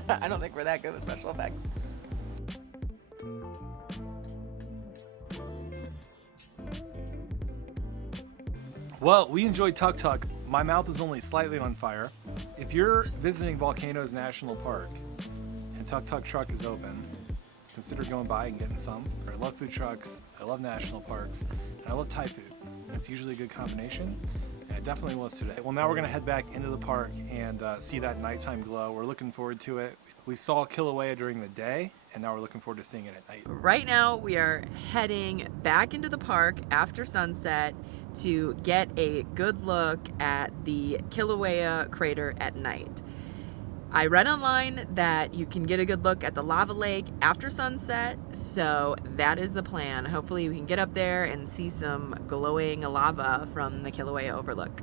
I don't think we're that good with special effects. Well, we enjoyed Tuk Tuk. My mouth is only slightly on fire. If you're visiting Volcanoes National Park and Tuk Tuk truck is open, consider going by and getting some. I love food trucks, I love national parks, and I love Thai food. It's usually a good combination, and it definitely was today. Well, now we're gonna head back into the park and see that nighttime glow. We're looking forward to it. We saw Kilauea during the day, and now we're looking forward to seeing it at night. Right now we are heading back into the park after sunset to get a good look at the Kilauea crater at night. I read online that you can get a good look at the lava lake after sunset, so that is the plan. Hopefully we can get up there and see some glowing lava from the Kilauea Overlook.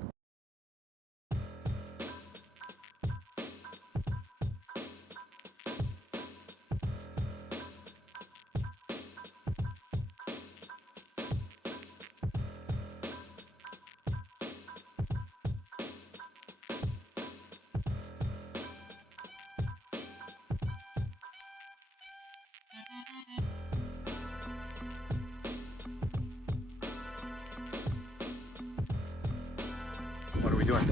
What are we doing?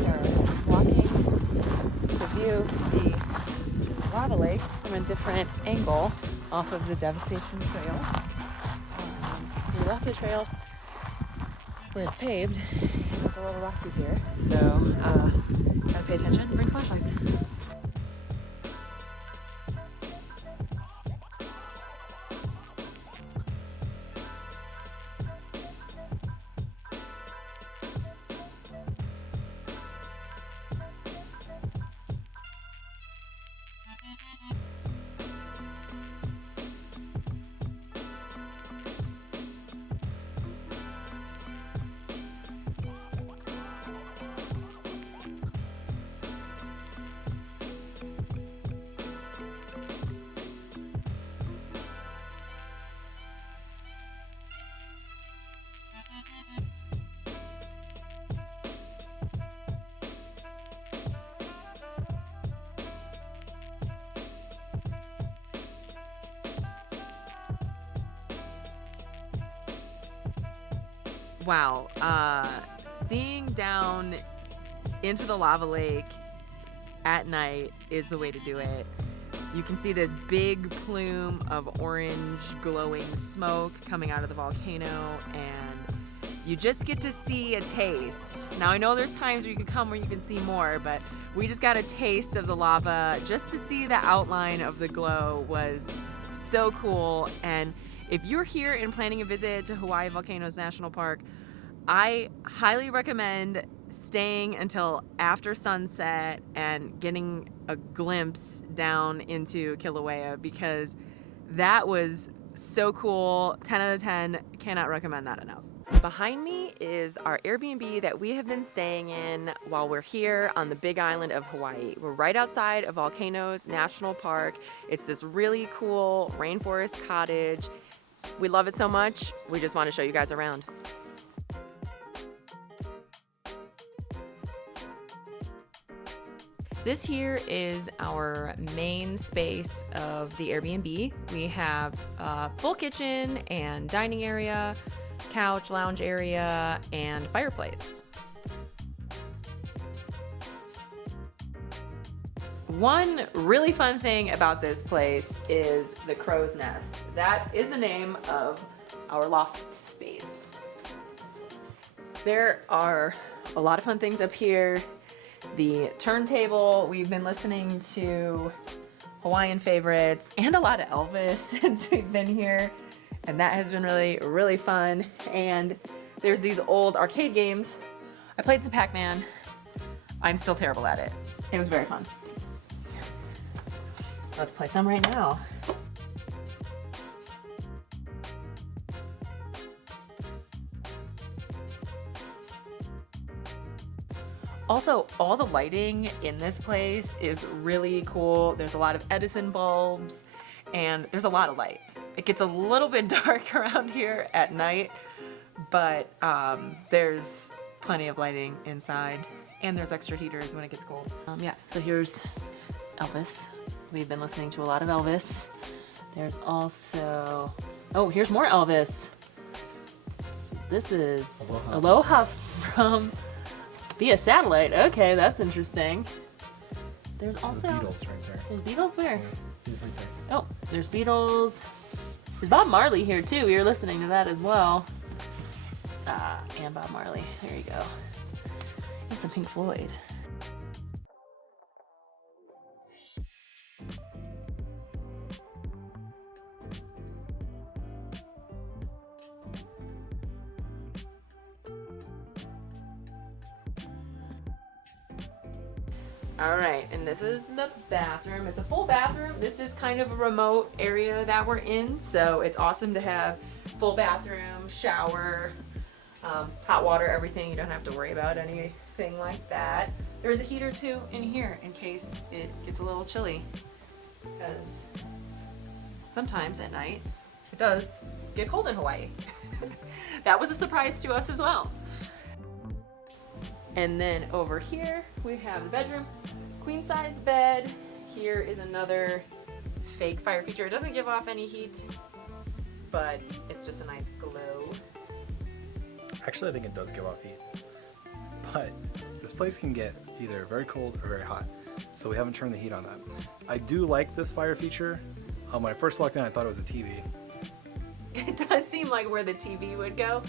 We are walking to view the lava lake from a different angle off of the Devastation Trail. We left the trail where it's paved, and it's a little rocky here, so gotta pay attention and bring flashlights. Wow, seeing down into the lava lake at night is the way to do it. You can see this big plume of orange glowing smoke coming out of the volcano, and you just get to see a taste. Now I know there's times where you can come where you can see more, but we just got a taste of the lava. Just to see the outline of the glow was so cool. And if you're here and planning a visit to Hawaii Volcanoes National Park, I highly recommend staying until after sunset and getting a glimpse down into Kilauea, because that was so cool. 10 out of 10, cannot recommend that enough. Behind me is our Airbnb that we have been staying in while we're here on the Big Island of Hawaii. We're right outside of Volcanoes National Park. It's this really cool rainforest cottage. We love it so much, we just want to show you guys around. This here is our main space of the Airbnb. We have a full kitchen and dining area, couch, lounge area, and fireplace. One really fun thing about this place is the crow's nest. That is the name of our loft space. There are a lot of fun things up here. The turntable, we've been listening to Hawaiian favorites and a lot of Elvis since we've been here, and that has been really, really fun. And there's these old arcade games. I played some Pac-Man. I'm still terrible at it. It was very fun. Let's play some right now. Also, all the lighting in this place is really cool. There's a lot of Edison bulbs and there's a lot of light. It gets a little bit dark around here at night, but there's plenty of lighting inside and there's extra heaters when it gets cold. Yeah, so here's Elvis. We've been listening to a lot of Elvis. There's also, oh, here's more Elvis. This is Aloha from via satellite. Okay, that's interesting. There's also The Beatles right there. There's Beatles where? Yeah, right there. Oh, there's Beatles. There's Bob Marley here too. You're listening to that as well. And Bob Marley. There you go. And some Pink Floyd. All right, and this is the bathroom. It's a full bathroom. This is kind of a remote area that we're in, so it's awesome to have full bathroom, shower, hot water, everything. You don't have to worry about anything like that. There's a heater too in here in case it gets a little chilly, because sometimes at night it does get cold in Hawaii. That was a surprise to us as well. And then over here we have the bedroom, queen size bed. Here is another fake fire feature. It doesn't give off any heat, but it's just a nice glow. Actually, I think it does give off heat. But this place can get either very cold or very hot, so we haven't turned the heat on that. I do like this fire feature. When I first walked in, I thought it was a TV. It does seem like where the TV would go.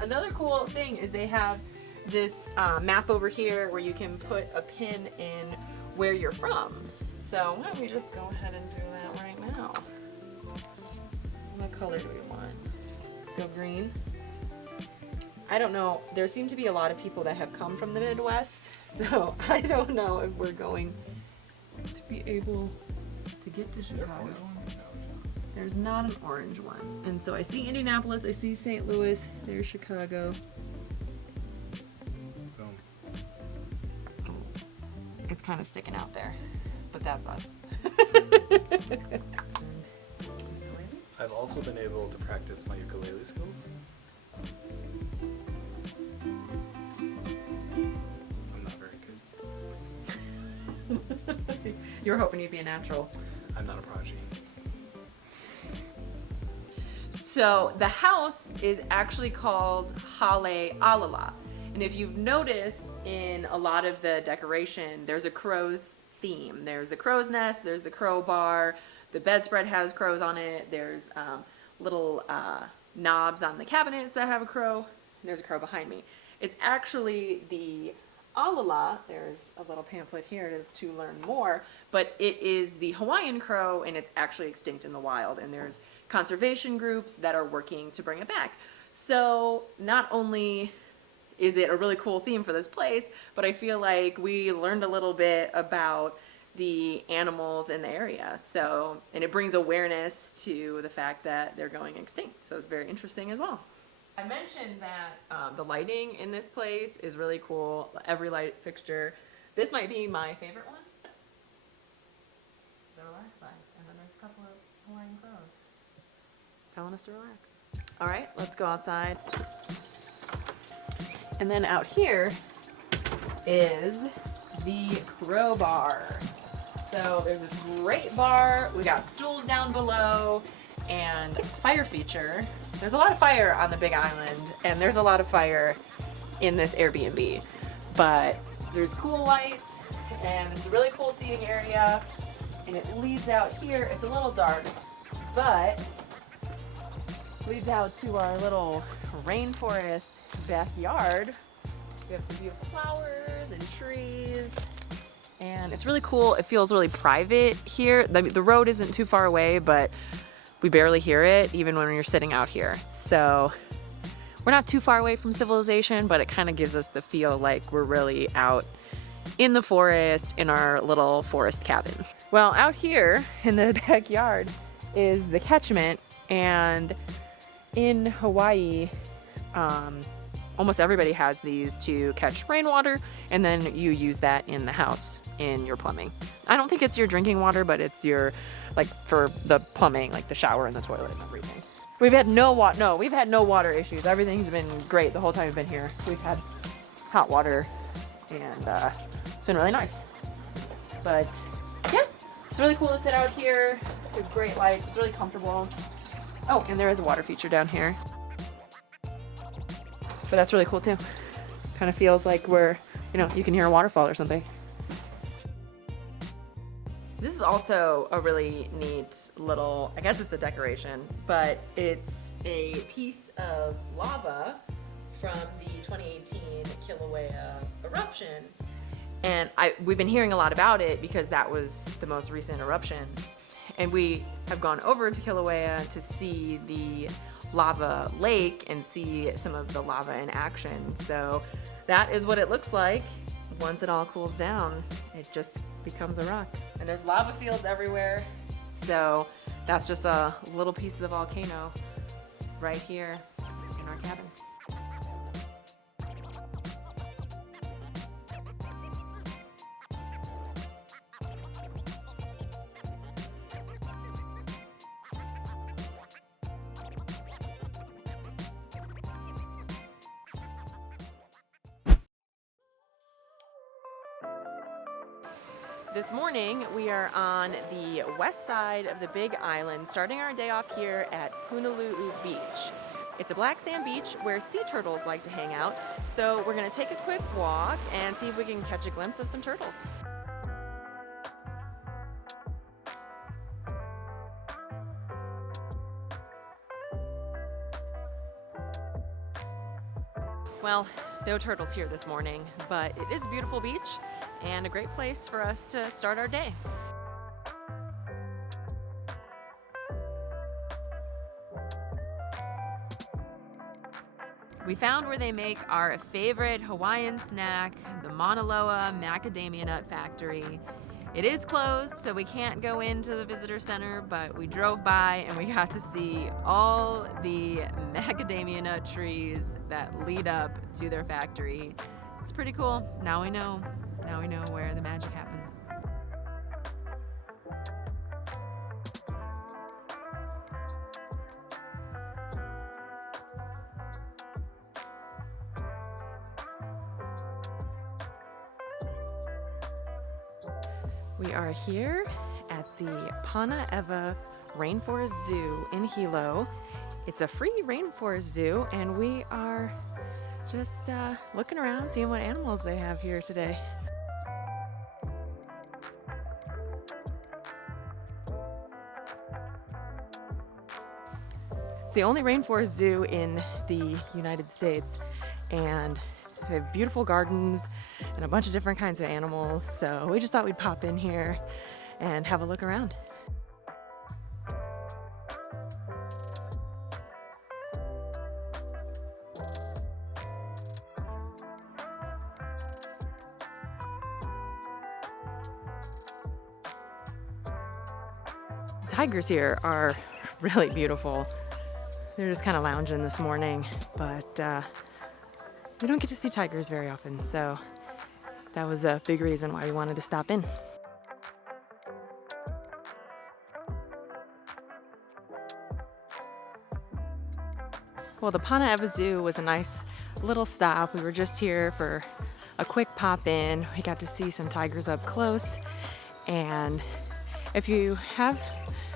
Another cool thing is they have this map over here where you can put a pin in where you're from. So why don't we just go ahead and do that right now? What color do we want? Let's go green. I don't know. There seem to be a lot of people that have come from the Midwest, so I don't know if we're going to be able to get to Chicago. There's not an orange one. And so I see Indianapolis, I see St. Louis, there's Chicago. Boom. It's kind of sticking out there, but that's us. I've also been able to practice my ukulele skills. I'm not very good. You were hoping you'd be a natural. I'm not a prodigy. So the house is actually called Hale Alala. And if you've noticed in a lot of the decoration, there's a crow's theme. There's the crow's nest, there's the crow bar, the bedspread has crows on it, there's little knobs on the cabinets that have a crow. There's a crow behind me. It's actually the Alala. There's a little pamphlet here to learn more, but it is the Hawaiian crow and it's actually extinct in the wild, and there's conservation groups that are working to bring it back. So not only is it a really cool theme for this place, but I feel like we learned a little bit about the animals in the area. So, and it brings awareness to the fact that they're going extinct. So it's very interesting as well. I mentioned that the lighting in this place is really cool. Every light fixture. This might be my favorite one. The relax light. And then there's a couple of Hawaiian crows telling us to relax. All right, let's go outside. And then out here is the crow bar. So there's this great bar. We got stools down below and fire feature. There's a lot of fire on the Big Island, and there's a lot of fire in this Airbnb. But there's cool lights, and it's a really cool seating area, and it leads out here. It's a little dark, but leads out to our little rainforest backyard. We have some beautiful flowers and trees, and it's really cool. It feels really private here. The road isn't too far away, but we barely hear it even when you're sitting out here. So we're not too far away from civilization, but it kind of gives us the feel like we're really out in the forest in our little forest cabin. Well, out here in the backyard is the catchment, and in Hawaii, Almost everybody has these to catch rainwater, and then you use that in the house in your plumbing. I don't think it's your drinking water, but it's your, like, for the plumbing, like the shower and the toilet and everything. We've had no water issues. Everything's been great the whole time we've been here. We've had hot water, and it's been really nice. But yeah, it's really cool to sit out here. There's great lights. It's really comfortable. Oh, and there is a water feature down here. But that's really cool too. Kind of feels like we're, you know, you can hear a waterfall or something. This is also a really neat little, I guess it's a decoration, but it's a piece of lava from the 2018 Kilauea eruption. And we've been hearing a lot about it because that was the most recent eruption. And we have gone over to Kilauea to see the lava lake and see some of the lava in action. So that is what it looks like once it all cools down. It just becomes a rock. And there's lava fields everywhere. So that's just a little piece of the volcano right here in our cabin. This morning, we are on the west side of the Big Island, starting our day off here at Punalu'u Beach. It's a black sand beach where sea turtles like to hang out, so we're gonna take a quick walk and see if we can catch a glimpse of some turtles. Well, no turtles here this morning, but it is a beautiful beach and a great place for us to start our day. We found where they make our favorite Hawaiian snack, the Mauna Loa macadamia nut factory. It is closed, so we can't go into the visitor center, but we drove by and we got to see all the macadamia nut trees that lead up to their factory. It's pretty cool. Now we know where the magic happens. We are here at the Panaewa Rainforest Zoo in Hilo. It's a free rainforest zoo, and we are just looking around, seeing what animals they have here today. It's the only rainforest zoo in the United States, and they have beautiful gardens and a bunch of different kinds of animals, so we just thought we'd pop in here and have a look around. The tigers here are really beautiful. They're just kind of lounging this morning, but we don't get to see tigers very often, so that was a big reason why we wanted to stop in. Well, the Panaewa Zoo was a nice little stop. We were just here for a quick pop in. We got to see some tigers up close, and if you have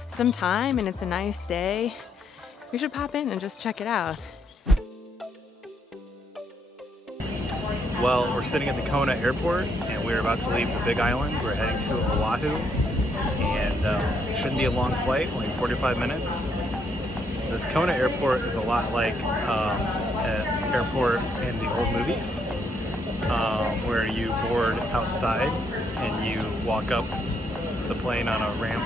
some time and it's a nice day, you should pop in and just check it out. Well, we're sitting at the Kona airport and we're about to leave the Big Island. We're heading to Oahu, and it shouldn't be a long flight, only 45 minutes. This Kona airport is a lot like an airport in the old movies, where you board outside and you walk up the plane on a ramp